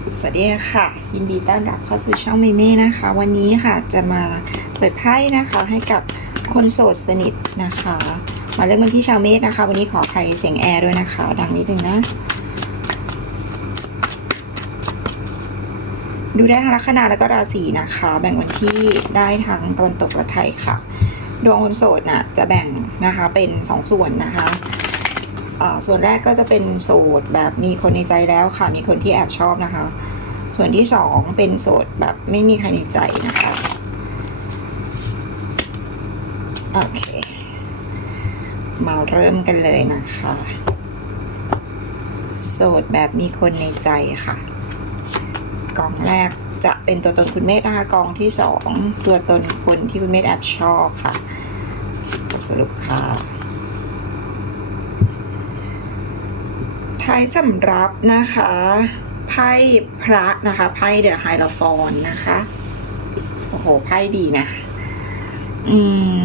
สวัสดีค่ะ ยินดีต้อนรับเข้าสู่ช่องเมเม่นะคะ วันนี้ค่ะจะมาเปิดไพ่นะคะให้กับคนโสดสนิทนะคะ มาเริ่มกันที่ชาวเมษนะคะ วันนี้ขอใครเสียงแอร์ด้วยนะคะ ดังนิดนึงนะ ดูได้ทั้งลัคนาแล้วก็ราศีนะคะ แบ่งวันที่ได้ทั้งตะวันตกและไทยค่ะ ดวงคนโสดน่ะจะแบ่งนะคะเป็นสองส่วนนะคะ ส่วนแรกก็จะเป็นโสดแบบมีคนในใจแล้วค่ะ มีคนที่แอบชอบนะคะ ส่วนที่สองเป็นโสดแบบไม่มีใครในใจนะคะ โอเค มาเริ่มกันเลยนะคะ โสดแบบมีคนในใจค่ะกองแรกจะเป็นตัวตนคุณเมธนะคะกองที่สองตัวตนคนที่คุณเมธแอบชอบค่ะสรุปค่ะ ไพ่สำรับนะคะไพ่พระนะคะไพ่เดอะไฮโลฟอนนะคะโอ้โหไพ่ดีนะ อืม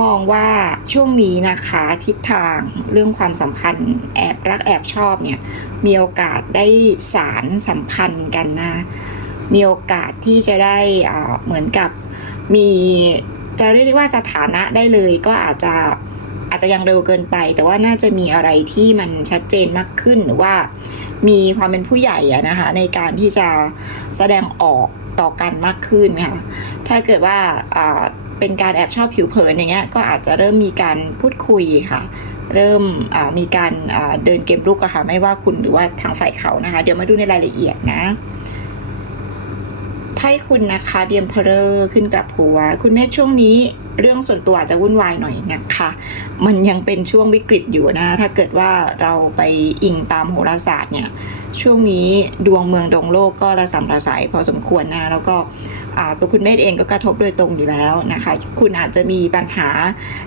มองว่าช่วงนี้นะคะทิศทางเรื่องความสัมพันธ์ แอบรักแอบชอบเนี่ย มีโอกาสได้สารสัมพันธ์กันนะ มีโอกาสที่จะได้เหมือนกับมีจะเรียกได้ว่าสถานะได้เลยก็อาจจะ อาจจะยังเร็วเกินไป แต่ว่าน่าจะมีอะไรที่มันชัดเจนมากขึ้นหรือว่า มีความเป็นผู้ใหญ่อะนะคะในการที่จะแสดงออกต่อกันมากขึ้นค่ะถ้าเกิดว่าเป็นการแอบชอบผิวเผินอย่างเงี้ยก็อาจจะเริ่มมีการพูดคุยค่ะ เริ่มมีการเดินเกมลุกอะค่ะไม่ว่าคุณหรือว่าทางฝ่ายเขานะคะ เดี๋ยวมาดูในรายละเอียดนะ ไพ่คุณนะคะเดียมเพลอร์ขึ้นกับหัว คุณแม่ช่วงนี้เรื่องส่วนตัวจะวุ่นวายหน่อยนะคะ มันยังเป็นช่วงวิกฤตอยู่นะ ถ้าเกิดว่าเราไปอิงตามโหราศาสตร์เนี่ย ช่วงนี้ดวงเมืองดงโลกก็ระสำระสายพอสมควรนะ แล้วก็ ตัวคุณเมธเองก็กระทบโดยตรงอยู่แล้วนะคะ คุณอาจจะมีปัญหา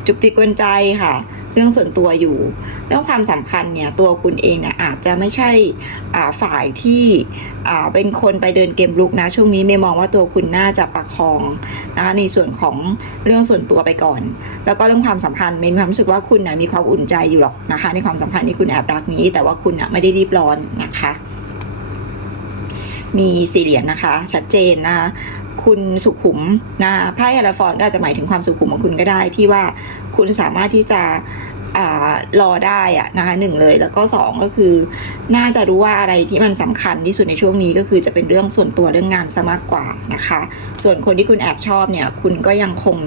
จุกจิกกวนใจค่ะ เรื่องส่วนตัวอยู่ เรื่องความสัมพันธ์เนี่ยตัวคุณเองเนี่ยอาจจะไม่ใช่ฝ่ายที่เป็นคนไปเดินเกมลุกนะ ช่วงนี้เมย์มองว่าตัวคุณน่าจะประคองนะคะในส่วนของเรื่องส่วนตัวไปก่อน แล้วก็เรื่องความสัมพันธ์เมย์มีความรู้สึกว่าคุณนะมีความอุ่นใจอยู่หรอกนะคะ ในความสัมพันธ์ที่คุณแอบรักนี้ แต่ว่าคุณนะไม่ได้รีบร้อนนะคะ มีสี่เหรียญนะคะ ชัดเจนนะคะคุณสุขุมนะไพ่อลาฟอนก็อาจจะหมายถึงความสุขุมของคุณก็ได้ที่ว่าคุณสามารถที่จะอรอได้อะนะคะหนึ่งเลยแล้วก็สองก็คือ น่าจะรู้ว่าอะไรที่มันสำคัญที่สุดในช่วงนี้ก็คือจะเป็นเรื่องส่วนตัวเรื่องงานซะมากกว่านะคะ ส่วนคนที่คุณแอบชอบเนี่ย คุณก็ยังคง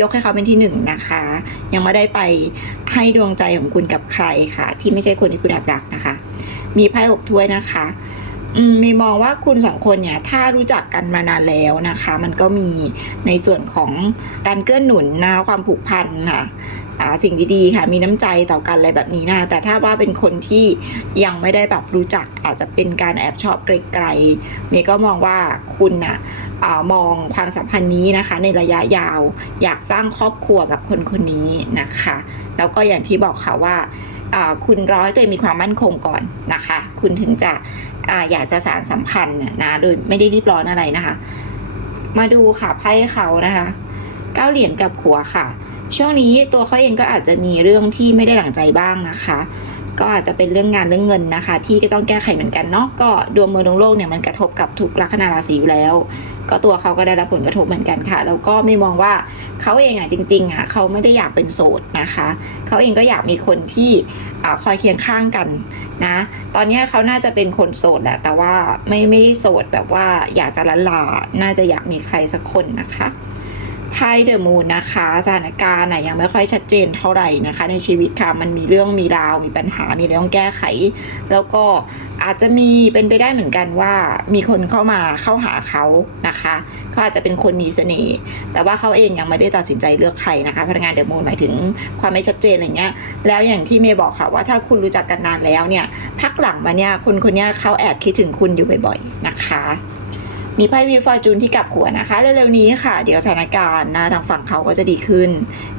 ยกให้เขาเป็นที่หนึ่งนะคะ ยังไม่ได้ไปให้ดวงใจของคุณกับใครค่ะ ที่ไม่ใช่คนที่คุณแอบรักนะคะ มีไพ่หกถ้วยนะคะ มีมองว่าคุณสองคนเนี่ยถ้ารู้จักกันมานานแล้วนะคะ มันก็มีในส่วนของการเกื้อหนุนนะความผูกพันค่ะสิ่งดีๆค่ะมีน้ำใจต่อกันอะไรแบบนี้นะแต่ถ้าว่าเป็นคนที่ยังไม่ได้แบบรู้จักอาจจะเป็นการแอบชอบไกลๆเมย์ก็มองว่าคุณนะอมองความสัมพันธ์นี้นะคะ ในระยะยาว อยากสร้างครอบครัวกับคนคนนี้นะคะ แล้วก็อย่างที่บอกค่ะว่าคุณรอให้ตัวเองมีความมั่นคงก่อนนะคะ คุณถึงจะออยากจะสารสัมพันธ์นะนะโดยไม่ได้รีบร้อนอะไรนะคะ มาดูค่ะไพ่เขานะคะเก้าเหรียญกับหัวค่ะ ช่วงนี้ตัวเขาเองก็อาจจะมีเรื่องที่ไม่ได้หลังใจบ้างนะคะ ก็อาจจะเป็นเรื่องงานเรื่องเงินนะคะ ที่ก็ต้องแก้ไขเหมือนกันเนาะก็ดวงเมืองดวงโลกเนี่ยมันกระทบกับทุกลัคนาราศีอยู่แล้ว ก็ตัวเขาก็ได้รับผลกระทบเหมือนกันค่ะ แล้วก็ไม่มองว่า เขาเองอะจริงๆอะเขาไม่ได้อยากเป็นโสดนะคะเขาเองก็อยากมีคนที่คอยเคียงข้างกันนะตอนนี้เขาน่าจะเป็นคนโสดแหละแต่ว่าไม่ไม่ได้โสดแบบว่าอยากจะละลาน่าจะอยากมีใครสักคนนะคะ ไพ่เดอะมูนนะคะสถานการณ์ยังไม่ค่อยชัดเจนเท่าไหร่นะคะ ในชีวิตค่ะมันมีเรื่องมีราวมีปัญหามีเรื่องแก้ไข แล้วก็อาจจะมีเป็นไปได้เหมือนกันว่ามีคนเข้ามาเข้าหาเขานะคะเขาอาจจะเป็นคนมีเสน่ห์แต่ว่าเขาเองยังไม่ได้ตัดสินใจเลือกใครนะคะ พนักงานเดอะมูนหมายถึงความไม่ชัดเจนอะไรเงี้ยแล้วอย่างที่เมย์บอกค่ะว่าถ้าคุณรู้จักกันนานแล้วเนี่ยพักหลังมาเนี่ยคนคนเนี้ยเขาแอบคิดถึงคุณอยู่บ่อย ๆนะคะ มีไพ่วีฟอร์จูนที่กลับหัวนะคะเร็วๆนี้ค่ะ เดี๋ยวสถานการณ์นะทางฝั่งเขาก็จะดีขึ้น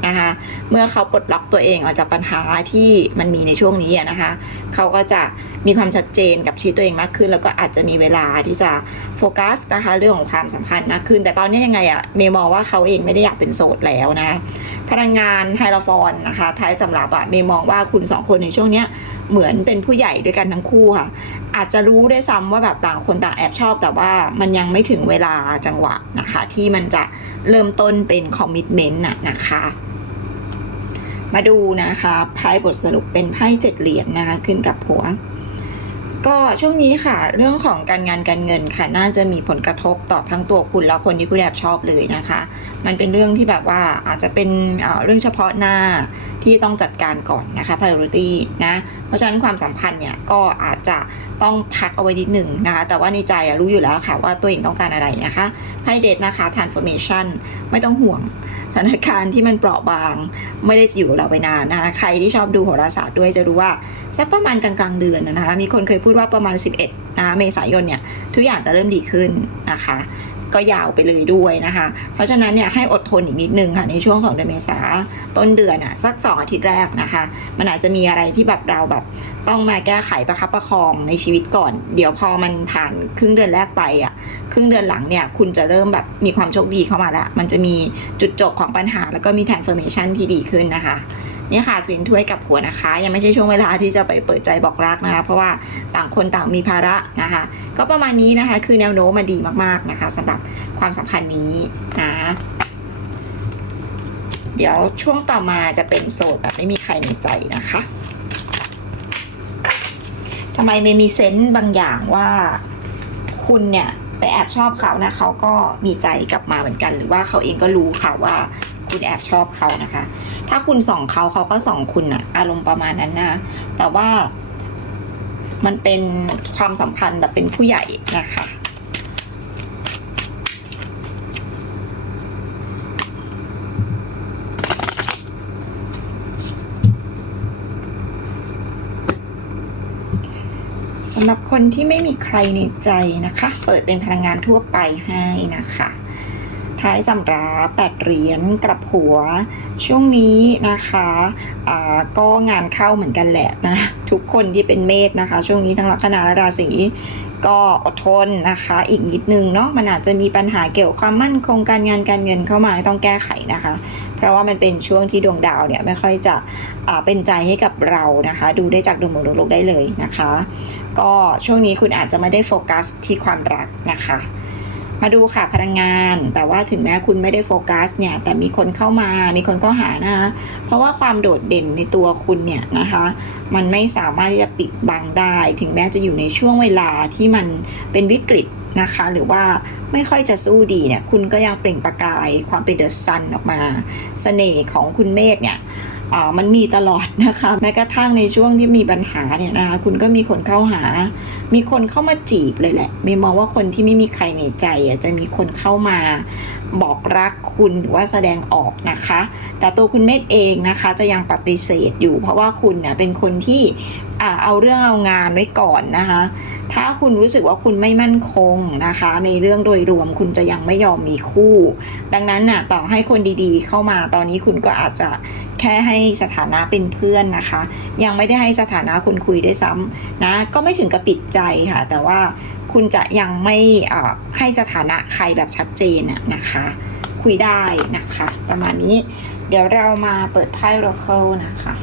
นะคะ เมื่อเขาปลดล็อกตัวเองออกจากปัญหาที่มันมีในช่วงนี้นะคะ เขาก็จะมีความชัดเจนกับชีวิตตัวเองมากขึ้น แล้วก็อาจจะมีเวลาที่จะโฟกัสนะคะเรื่องของความสัมพันธ์มากขึ้น แต่ตอนนี้ยังไงอะเมย์มองว่าเขาเองไม่ได้อยากเป็นโสดแล้วนะ พลังงานไฮโลฟอนนะคะท้ายสำหรับอะเมย์มองว่าคุณสองคนในช่วงเนี้ยเหมือนเป็นผู้ใหญ่ด้วยกันทั้งคู่ค่ะ อาจจะรู้ได้ซ้ำว่าแบบต่างคนต่างแอบชอบ แต่ว่ามันยังไม่ถึงเวลาจังหวะนะคะ ที่มันจะเริ่มต้นเป็นคอมมิชเมนต์นะนะคะมาดูนะคะไพ่บทสรุปเป็นไพ่เจ็ดเหรียญนะคะ ขึ้นกับหัว ก็ช่วงนี้ค่ะ เรื่องของการงานการเงินค่ะ น่าจะมีผลกระทบต่อทั้งตัวคุณและคนที่คุณแอบชอบเลยนะคะ มันเป็นเรื่องที่แบบว่าอาจจะเป็นเอ่อเรื่องเฉพาะหน้าที่ต้องจัดการก่อนนะคะ priority นะ เพราะฉะนั้นความสัมพันธ์เนี่ยก็อาจจะต้องพักเอาไว้นิดหนึ่งนะคะ แต่ว่าในใจรู้อยู่แล้วค่ะว่าตัวเองต้องการอะไรนะคะไพ่เดทนะคะ transformation ไม่ต้องห่วง สถานการณ์ที่มันเปราะบาง ไม่ได้จะอยู่กับเราไปนานนะคะใครที่ชอบดูโหราศาสตร์ด้วยจะรู้ว่าสักประมาณกลางๆเดือนนะคะมีคนเคยพูดว่าประมาณ 11นะคะเมษายนเนี่ยทุกอย่างจะเริ่มดีขึ้นนะคะ ก็ยาวไปเลยด้วยนะคะ เพราะฉะนั้นเนี่ยให้อดทนอีกนิดนึงค่ะในช่วงของเดือนเมษาต้นเดือนอะสักสองอาทิตย์แรกนะคะ มันอาจจะมีอะไรที่แบบเราแบบต้องมาแก้ไขประคับประคองในชีวิตก่อน เดี๋ยวพอมันผ่านครึ่งเดือนแรกไปอะครึ่งเดือนหลังเนี่ยคุณจะเริ่มแบบมีความโชคดีเข้ามาล้วมันจะมีจุดจบของปัญหาแล้วก็มี transformation ที่ดีขึ้นนะคะ เนี่ยค่ะสวินถ้วยกับหัวนะคะ ยังไม่ใช่ช่วงเวลาที่จะไปเปิดใจบอกรักนะคะ เพราะว่าต่างคนต่างมีภาระนะคะ ก็ประมาณนี้นะคะ คือแนวโน้มมันดีมากๆนะคะสำหรับความสัมพันธ์นี้นะเดี๋ยวช่วงต่อมาจะเป็นโสดแบบไม่มีใครในใจนะคะทำไมไม่มีเซนต์บางอย่างว่าคุณเนี่ยไปแอบชอบเขานะเขาก็มีใจกลับมาเหมือนกัน หรือว่าเขาเองก็รู้ค่ะว่า คุณแอบชอบเขานะคะ ถ้าคุณส่องเขาเขาก็ส่องคุณอะอารมณ์ประมาณนั้นนะ แต่ว่ามันเป็นความสัมพันธ์แบบเป็นผู้ใหญ่นะคะสำหรับคนที่ไม่มีใครในใจนะคะ เปิดเป็นพลังงานทั่วไปให้นะคะ ท้ายสำรับแปดเหรียญกลับหัว ช่วงนี้นะคะอ่าก็งานเข้าเหมือนกันแหละนะทุกคนที่เป็นเมษนะคะ ช่วงนี้ทั้งลัคนาและราศีก็อดทนนะคะ อีกนิดนึงเนาะมันอาจจะมีปัญหาเกี่ยวกับความมั่นคงการงานการเงินเข้ามาต้องแก้ไขนะคะ เพราะว่ามันเป็นช่วงที่ดวงดาวเนี่ยไม่ค่อยจะอ่าเป็นใจให้กับเรานะคะ ดูได้จากดวงมองดวงโลกได้เลยนะคะ ก็ช่วงนี้คุณอาจจะไม่ได้โฟกัสที่ความรักนะคะ มาดูค่ะพลังงาน แต่ว่าถึงแม้คุณไม่ได้โฟกัสเนี่ย แต่มีคนเข้ามา มีคนเข้าหานะคะเพราะว่าความโดดเด่นในตัวคุณเนี่ยนะคะ มันไม่สามารถที่จะปิดบังได้ ถึงแม้จะอยู่ในช่วงเวลาที่มันเป็นวิกฤตนะคะ หรือว่าไม่ค่อยจะสู้ดีเนี่ย คุณก็ยังเปล่งประกายความเป็นเดอะซันออกมาเสน่ห์ของคุณเมฆเนี่ย มันมีตลอดนะคะแม้กระทั่งในช่วงที่มีปัญหาเนี่ยนะคะคุณก็มีคนเข้าหา มีคนเข้ามาจีบเลยแหละมีมองว่าคนที่ไม่มีใครในใจอะจะมีคนเข้ามาบอกรัก คุณหรือว่าแสดงออกนะคะ แต่ตัวคุณเมธเองนะคะจะยังปฏิเสธอยู่ เพราะว่าคุณเนี่ยเป็นคนที่เอาเรื่องเอางานไว้ก่อนนะคะ ถ้าคุณรู้สึกว่าคุณไม่มั่นคงนะคะ ในเรื่องโดยรวมคุณจะยังไม่ยอมมีคู่ ดังนั้นน่ะต่อให้คนดีๆ เข้ามาตอนนี้คุณก็อาจจะแค่ให้สถานะเป็นเพื่อนนะคะ ยังไม่ได้ให้สถานะคุณคุยได้ซ้ำนะ ก็ไม่ถึงกับปิดใจค่ะ แต่ว่าคุณจะยังไม่อ่าให้สถานะใครแบบชัดเจนนะคะ คุยได้นะคะ ประมาณนี้ เดี๋ยวเรามาเปิดไพ่ Oracle นะคะ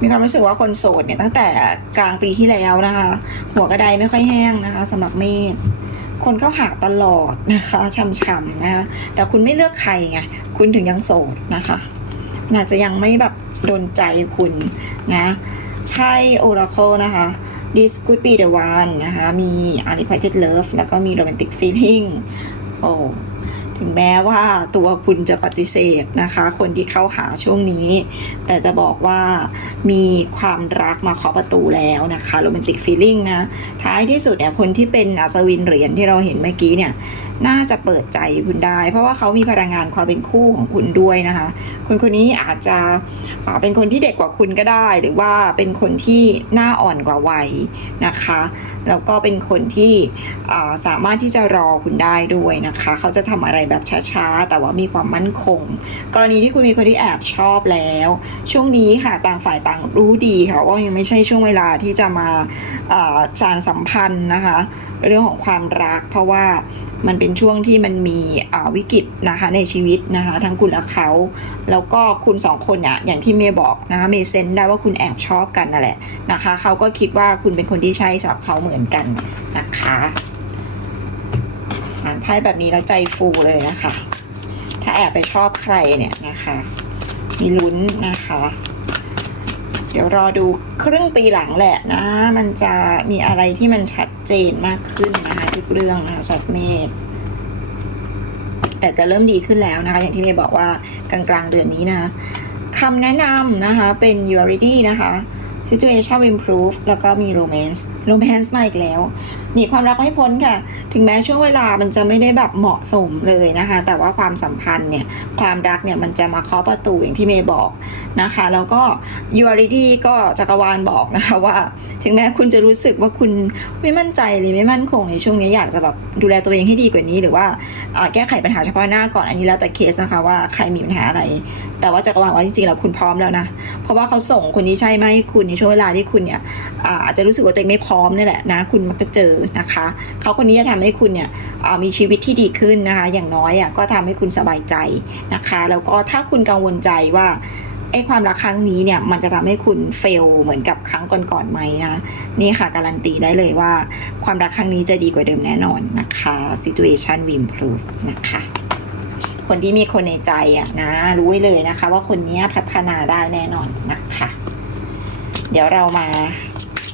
มีความรู้สึกว่าคนโสดเนี่ยตั้งแต่กลางปีที่แล้วนะคะ หัวกระไดไม่ค่อยแห้งนะคะสำหรับเมษคนเข้าหาตลอดนะคะช่ำๆนะคะแต่คุณไม่เลือกใครไงคุณถึงยังโสดนะคะนอาจจะยังไม่แบบโดนใจคุณนะ ไพ่ Oracle นะคะ This could be the one นะคะ มี unrequited love แล้วก็มี romantic feeling โอ้ถึงแม้ว่าตัวคุณจะปฏิเสธนะคะ คนที่เข้าหาช่วงนี้ แต่จะบอกว่ามีความรักมาเคาะประตูแล้วนะคะโรแมนติกฟีลิ่งนะ ท้ายที่สุดเนี่ยคนที่เป็นอัศวินเหรียญที่เราเห็นเมื่อกี้เนี่ย น่าจะเปิดใจคุณได้ เพราะว่าเขามีพลังงานความเป็นคู่ของคุณด้วยนะคะ คนคนนี้อาจจะเป็นคนที่เด็กกว่าคุณก็ได้ หรือว่าเป็นคนที่หน้าอ่อนกว่าวัยนะคะ แล้วก็เป็นคนที่สามารถที่จะรอคุณได้ด้วยนะคะ เขาจะทำอะไรแบบช้าๆ แต่ว่ามีความมั่นคง กรณีที่คุณมีคนที่แอบชอบแล้ว ช่วงนี้ค่ะต่างฝ่ายต่างรู้ดีค่ะว่ายังไม่ใช่ช่วงเวลาที่จะมาสารสัมพันธ์นะคะเรื่องของความรัก เพราะว่ามันเป็นช่วงที่มันมีวิกฤตนะคะในชีวิตนะคะทั้งคุณและเขา แล้วก็คุณสองคนเนี่ยอย่างที่เมย์บอกนะคะเมย์เซนได้ว่าคุณแอบชอบกันนั่นแหละนะคะเขาก็คิดว่าคุณเป็นคนที่ใช่สำหรับเขาเหมือนกันนะคะอ่านไพ่แบบนี้แล้วใจฟูเลยนะคะ ถ้าแอบไปชอบใครเนี่ยนะคะ มีลุ้นนะคะ เดี๋ยวรอดูครึ่งปีหลังแหละนะ มันจะมีอะไรที่มันชัดเจนมากขึ้นนะคะทุกเรื่องนะคะสัตว์เมษแต่จะเริ่มดีขึ้นแล้วนะคะ อย่างที่เมย์บอกว่ากลางกลางๆเดือนนี้นะคำแนะนำนะคะเป็น you already นะคะ situation improve แล้วก็มี romance romance มาอีกแล้ว หนีความรักไม่พ้นค่ะ ถึงแม้ช่วงเวลามันจะไม่ได้แบบเหมาะสมเลยนะคะ แต่ว่าความสัมพันธ์เนี่ย ความรักเนี่ยมันจะมาเคาะประตูอย่างที่เมย์บอกนะคะ แล้วก็ you already ก็จักรวาลบอกนะคะว่า ถึงแม้คุณจะรู้สึกว่าคุณไม่มั่นใจหรือไม่มั่นคงในช่วงนี้อยากจะแบบดูแลตัวเองให้ดีกว่านี้ หรือว่าแก้ไขปัญหาเฉพาะหน้าก่อนอันนี้แล้วแต่เคสนะคะว่าใครมีปัญหาอะไร แต่ว่าจักรวาลว่าจริงๆแล้วคุณพร้อมแล้วนะ เพราะว่าเขาส่งคนที่ใช่มให้คุณในช่วงเวลาที่คุณเนี่ยอาอาจจะรู้สึกว่าตัวเองไม่พร้อมนี่แหละนะ คุณมักจะเจอนะคะ เขาคนนี้จะทำให้คุณเนี่ยมีชีวิตที่ดีขึ้นนะคะ อย่างน้อยอะก็ทำให้คุณสบายใจนะคะ แล้วก็ถ้าคุณกังวลใจว่าไอ้ความรักครั้งนี้เนี่ยมันจะทำให้คุณเฟลเหมือนกับครั้งก่อนๆไหมนะนี่ค่ะการันตีได้เลยว่า ความรักครั้งนี้จะดีกว่าเดิมแน่นอนนะคะ situation will improve นะคะคนที่มีคนในใจอะนะรู้ไว้เลยนะคะ ว่าคนนี้พัฒนาได้แน่นอนนะคะ เดี๋ยวเรามา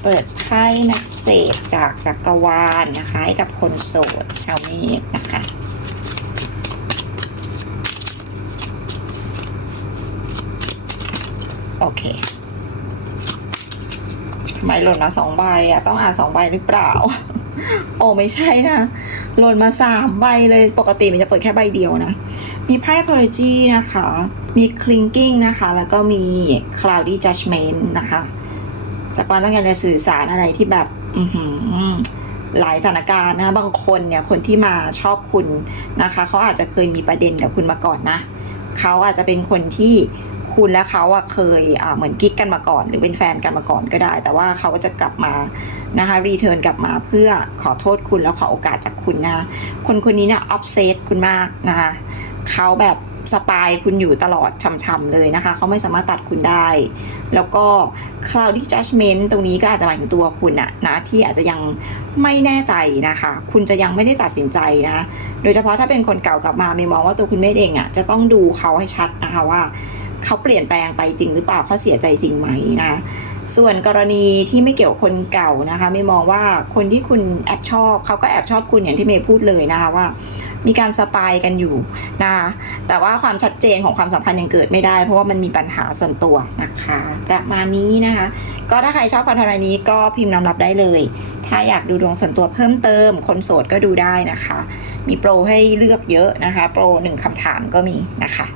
เปิดไพ่นักเศษจากจักรวาลนะคะให้กับคนโสดชาวเมษนะคะโอเคทำไมหล่นมาสองใบอะ ต้องอ่านสองใบหรือเปล่า โอ้ไม่ใช่นะ หล่นมาสามใบเลย ปกติมันจะเปิดแค่ใบเดียวนะ มีไพ่ apology นะคะ มี clinking นะคะ แล้วก็มี cloudy judgment นะคะ จากการต้องการจะสื่อสารอะไรที่แบบอืหลายสถานการณ์นะบางคนเนี่ยคนที่มาชอบคุณนะคะเขาอาจจะเคยมีประเด็นกับคุณมาก่อนนะเขาอาจจะเป็นคนที่คุณและเขาอะเคยเหมือนกิ๊กกันมาก่อน หรือเป็นแฟนกันมาก่อนก็ได้ แต่ว่าเขาก็จะกลับมานะคะรีเทิร์นกลับมาเพื่อขอโทษคุณแล้วขอโอกาสจากคุณนะ คนคนนี้เนี่ยออฟเซตคุณมากนะคะเขาแบบ สปายคุณอยู่ตลอดช่ำๆเลยนะคะ เขาไม่สามารถตัดคุณได้ แล้วก็ cloudy judgment ตรงนี้ก็อาจจะหมายถึงตัวคุณอะนะที่อาจจะยังไม่แน่ใจนะคะ คุณจะยังไม่ได้ตัดสินใจนะ โดยเฉพาะถ้าเป็นคนเก่ากลับมาไม่มองว่าตัวคุณเมธเองอะจะต้องดูเขาให้ชัดนะคะว่า เขาเปลี่ยนแปลงไปจริงหรือเปล่าเขาเสียใจจริงไหมนะส่วนกรณีที่ไม่เกี่ยวคนเก่านะคะ ไม่มองว่าคนที่คุณแอบชอบเขาก็แอบชอบคุณอย่างที่เมย์พูดเลยนะคะว่า มีการสปายกันอยู่นะคะแต่ว่าความชัดเจนของความสัมพันธ์ยังเกิดไม่ได้ เพราะว่ามันมีปัญหาส่วนตัวนะคะ ประมาณนี้นะคะ ก็ถ้าใครชอบคอนเทนต์นี้ก็พิมพ์นำรับได้เลย ถ้าอยากดูดวงส่วนตัวเพิ่มเติม คนโสดก็ดูได้นะคะ มีโปรให้เลือกเยอะนะคะ โปรหนึ่งคำถามก็มีนะคะ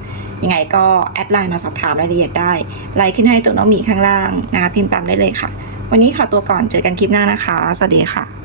ยังไงก็แอดไลน์มาสอบถามรายละเอียดได้ไลน์ขึ้นให้ตัวน้องหมีข้างล่างนะคะพิมพ์ตามได้เลยค่ะ วันนี้ขอตัวก่อนเจอกันคลิปหน้านะคะ สวัสดีค่ะ